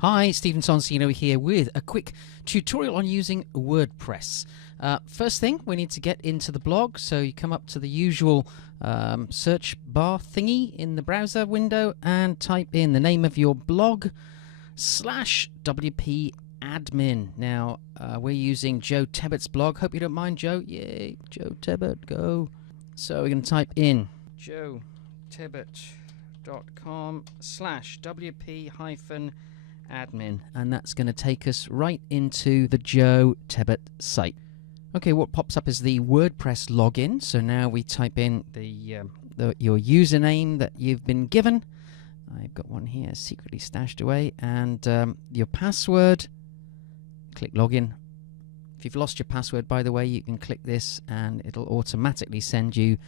Hi, Stephen Sonsino here with a quick tutorial on using WordPress. First thing, we need to get into the blog, so you come up to the usual search bar thingy in the browser window and type in the name of your blog /WP admin. Now, we're using Joe Tebbett's blog. Hope you don't mind, Joe. Yay, Joe Tebbett, go. So we're going to type in joetebbett.com/WP admin, and that's going to take us right into the Joe Tebbett site. Okay, what pops up is the WordPress login. So now we type in your username that you've been given. I've got one here secretly stashed away, and your password. Click login. If you've lost your password, by the way, you can click this and it'll automatically send you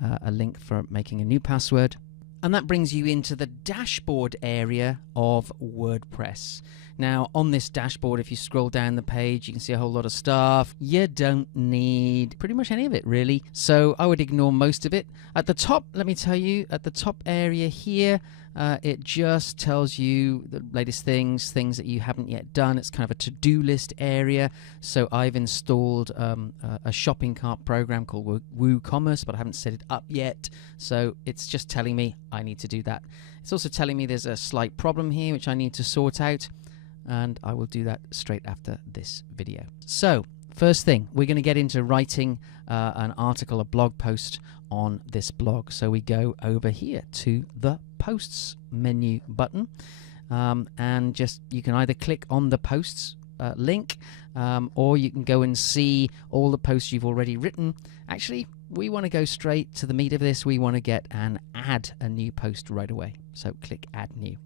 a link for making a new password. And that brings you into the dashboard area of WordPress. Now, on this dashboard, if you scroll down the page, you can see a whole lot of stuff. You don't need pretty much any of it, really. So I would ignore most of it. At the top, let me tell you, at the top area here, it just tells you the latest things that you haven't yet done. It's kind of a to-do list area. So I've installed a shopping cart program called WooCommerce, but I haven't set it up yet. So it's just telling me I need to do that. It's also telling me there's a slight problem here which I need to sort out, and I will do that straight after this video. So first thing, we're going to get into writing an article, a blog post on this blog. So we go over here to the posts menu button, and just you can either click on the posts link, or you can go and see all the posts you've already written. Actually, we want to go straight to the meat of this. We want to get and add a new post right away. So click add new.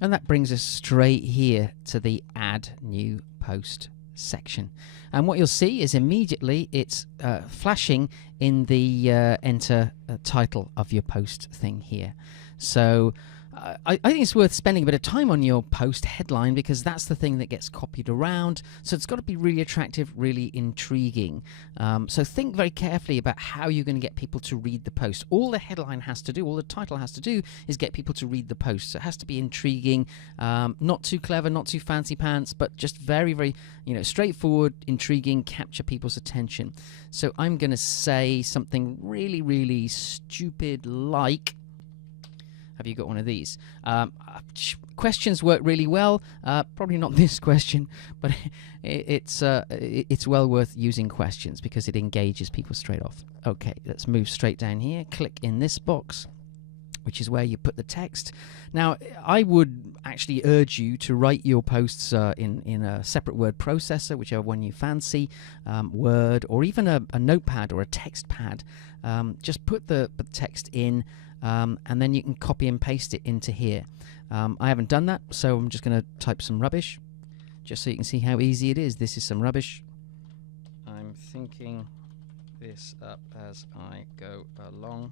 And that brings us straight here to the add new post section. And what you'll see is immediately it's flashing in the enter title of your post thing here. So I think it's worth spending a bit of time on your post headline, because that's the thing that gets copied around. So it's got to be really attractive, really intriguing. So think very carefully about how you're going to get people to read the post. All the headline has to do, all the title has to do, is get people to read the post. So it has to be intriguing, not too clever, not too fancy pants, but just very, very, straightforward, intriguing, capture people's attention. So I'm going to say something really, really stupid like, have you got one of these? Questions work really well. Probably not this question, but it's well worth using questions because it engages people straight off. Okay, let's move straight down here. Click in this box, which is where you put the text. Now, I would actually urge you to write your posts in a separate word processor, whichever one you fancy, Word, or even a notepad or a text pad. Just put the text in, and then you can copy and paste it into here. I haven't done that, so I'm just going to type some rubbish, just so you can see how easy it is. This is some rubbish. I'm thinking this up as I go along.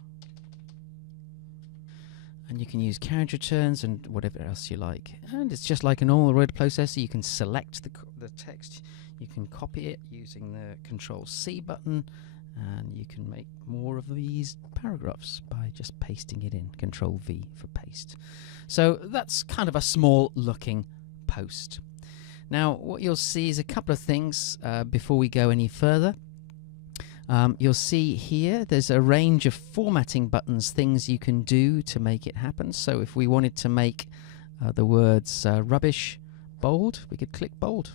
And you can use carriage returns and whatever else you like. And it's just like a normal word processor. You can select the text. You can copy it using the Control-C button. And you can make more of these paragraphs by just pasting it in. Control-V for paste. So that's kind of a small looking post. Now what you'll see is a couple of things before we go any further. You'll see here there's a range of formatting buttons, things you can do to make it happen. So if we wanted to make the words rubbish bold, we could click bold.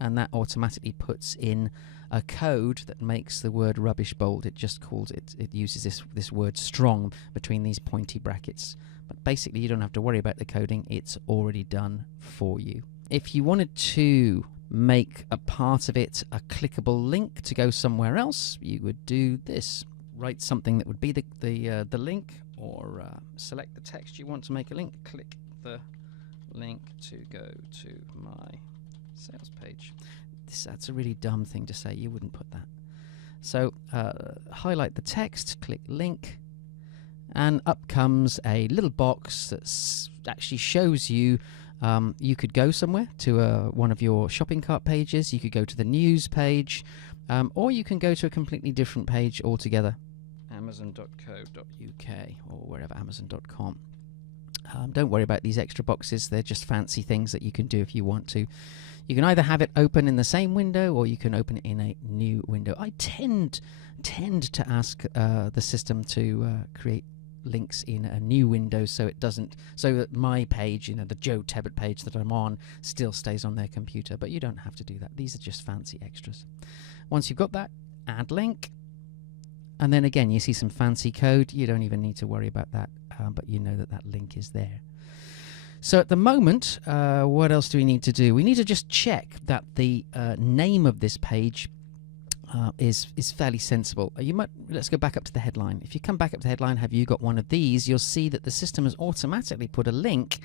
And that automatically puts in a code that makes the word rubbish bold. It just calls it, it uses this word strong between these pointy brackets. But basically you don't have to worry about the coding, it's already done for you. If you wanted to make a part of it a clickable link to go somewhere else, you would do this. Write something that would be the link, or select the text you want to make a link, click the link to go to my sales page. That's a really dumb thing to say. You wouldn't put that. So highlight the text, click link, and up comes a little box that actually shows you you could go somewhere to one of your shopping cart pages. You could go to the news page, or you can go to a completely different page altogether. Amazon.co.uk or wherever, Amazon.com. Don't worry about these extra boxes. They're just fancy things that you can do if you want to. You can either have it open in the same window or you can open it in a new window. I tend to ask the system to create links in a new window so that my page, the Joe Tebbett page that I'm on, still stays on their computer. But you don't have to do that. These are just fancy extras. Once you've got that, add link. And then again, you see some fancy code. You don't even need to worry about that, but you know that link is there. So at the moment, what else do we need to do? We need to just check that the name of this page is fairly sensible. Let's go back up to the headline. If you come back up to the headline, have you got one of these? You'll see that the system has automatically put a link,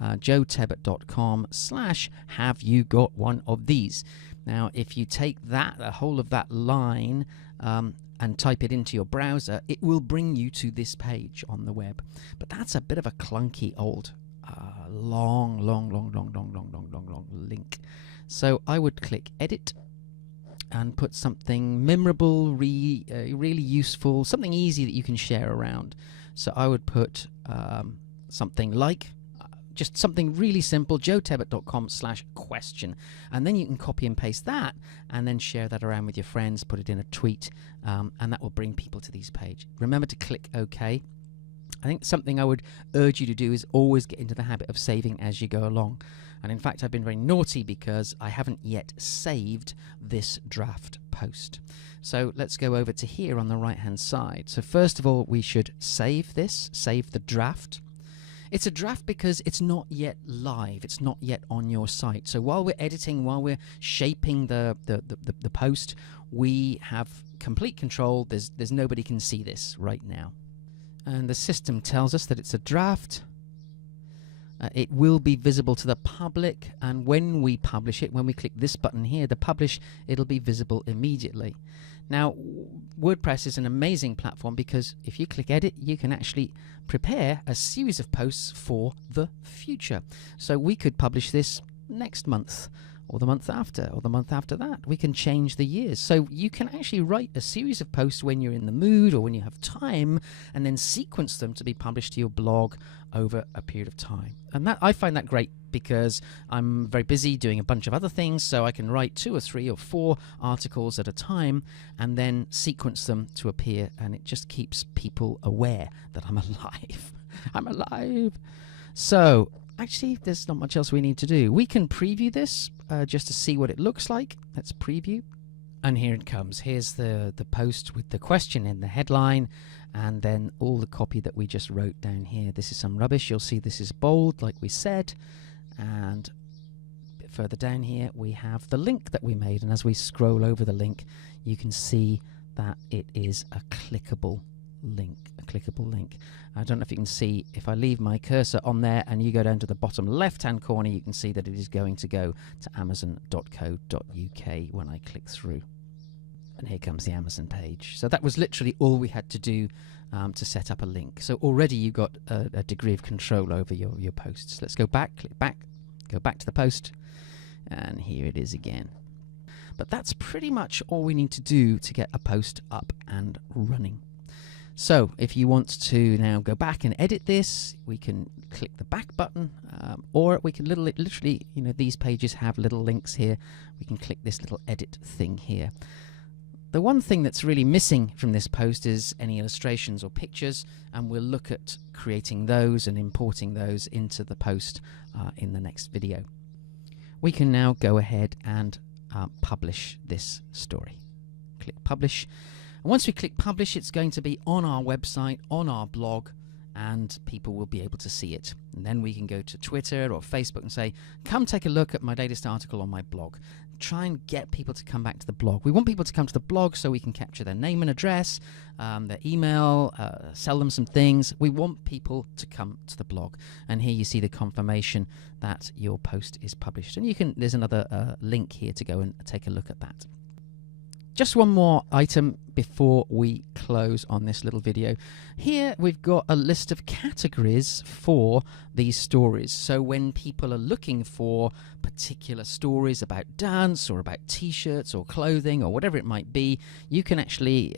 joetebbett.com/have you got one of these. Now, if you take the whole of that line and type it into your browser, it will bring you to this page on the web. But that's a bit of a clunky old long link. So I would click edit and put something memorable, really useful, something easy that you can share around. So I would put something like, just something really simple, joetebbett.com/question. And then you can copy and paste that and then share that around with your friends, put it in a tweet, and that will bring people to this page. Remember to click OK. I think something I would urge you to do is always get into the habit of saving as you go along. And in fact, I've been very naughty because I haven't yet saved this draft post. So let's go over to here on the right-hand side. So first of all, we should save the draft. It's a draft because it's not yet live. It's not yet on your site. So while we're editing, while we're shaping the post, we have complete control. There's nobody can see this right now. And the system tells us that it's a draft. It will be visible to the public, and when we publish it, when we click this button here, the publish, it'll be visible immediately. Now, WordPress is an amazing platform because if you click edit, you can actually prepare a series of posts for the future. So we could publish this next month, or the month after, or the month after that. We can change the years. So you can actually write a series of posts when you're in the mood or when you have time, and then sequence them to be published to your blog over a period of time. And that, I find that great because I'm very busy doing a bunch of other things, so I can write 2 or 3 or 4 articles at a time and then sequence them to appear, and it just keeps people aware that I'm alive. I'm alive. So actually, there's not much else we need to do. We can preview this just to see what it looks like. Let's preview. And here it comes. Here's the post with the question in the headline, and then all the copy that we just wrote down here. This is some rubbish. You'll see this is bold, like we said. And a bit further down here, we have the link that we made. And as we scroll over the link, you can see that it is a clickable link. I don't know if you can see, if I leave my cursor on there and you go down to the bottom left-hand corner, you can see that it is going to go to amazon.co.uk when I click through. And here comes the Amazon page. So that was literally all we had to do to set up a link. So already you got a degree of control over your posts. Let's go back, click back, go back to the post, and here it is again. But that's pretty much all we need to do to get a post up and running. So if you want to now go back and edit this, we can click the back button, or we can literally, these pages have little links here. We can click this little edit thing here. The one thing that's really missing from this post is any illustrations or pictures, and we'll look at creating those and importing those into the post in the next video. We can now go ahead and publish this story. Click publish. And once we click publish, it's going to be on our website, on our blog, and people will be able to see it. And then we can go to Twitter or Facebook and say, come take a look at my latest article on my blog. Try and get people to come back to the blog. We want people to come to the blog so we can capture their name and address, their email, sell them some things. We want people to come to the blog. And here you see the confirmation that your post is published. And there's another link here to go and take a look at that. Just one more item before we close on this little video. Here we've got a list of categories for these stories. So when people are looking for particular stories about dance or about t-shirts or clothing or whatever it might be, you can actually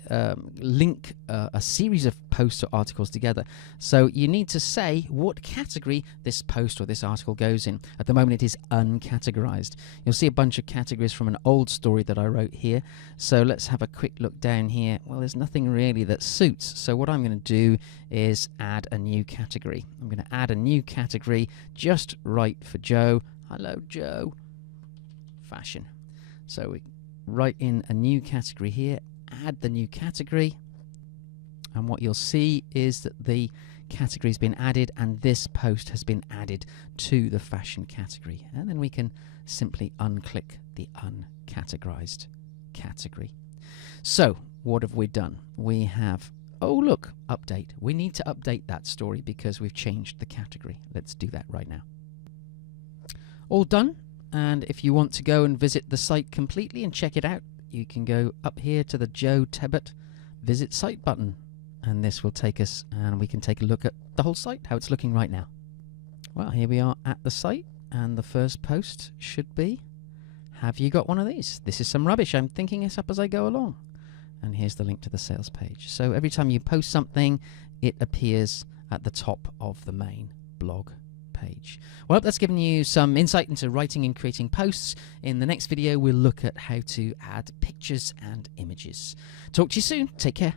link a series of posts or articles together. So you need to say what category this post or this article goes in. At the moment it is uncategorized. You'll see a bunch of categories from an old story that I wrote here. So let's have a quick look down here. Well, there's nothing really that suits. So what I'm going to do is add a new category. I'm going to add a new category just right for Joe. Hello, Joe. Fashion. So we write in a new category here, add the new category, and what you'll see is that the category has been added and this post has been added to the fashion category. And then we can simply unclick the uncategorized category. So what have we done? We have, oh look, update. We need to update that story because we've changed the category. Let's do that right now. All done. And if you want to go and visit the site completely and check it out, you can go up here to the Joe Tebbit Visit Site button. And this will take us, and we can take a look at the whole site, how it's looking right now. Well, here we are at the site, and the first post should be, have you got one of these? This is some rubbish. I'm thinking this up as I go along. And here's the link to the sales page. So every time you post something, it appears at the top of the main blog page. Well, I hope that's given you some insight into writing and creating posts. In the next video, we'll look at how to add pictures and images. Talk to you soon. Take care.